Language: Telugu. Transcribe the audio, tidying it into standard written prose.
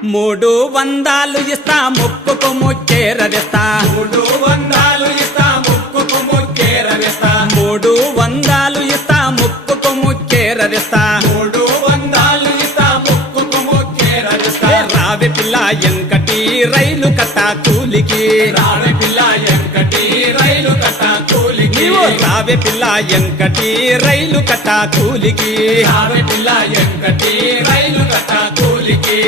300 ఇస్తా ముక్కుకు ముచ్చేరవిస్తా 300 ఇస్తా ముక్కుకు ముక్కేరవిస్తా 300 ఇస్తా ముక్కుకు ముచ్చేరవిస్తా 300 ఇస్తా ముక్కుకు ముక్కేరవిస్తా రావి పిల్ల ఎంకటి రైలు కట్ట కూలికి రావి పిల్ల ఎంకటి రైలు కట్ట కూలికి రావి పిల్ల ఎంకటి రైలు కట్ట కూలికి రావి పిల్ల ఎంకటి రైలు కట్ట కూలికి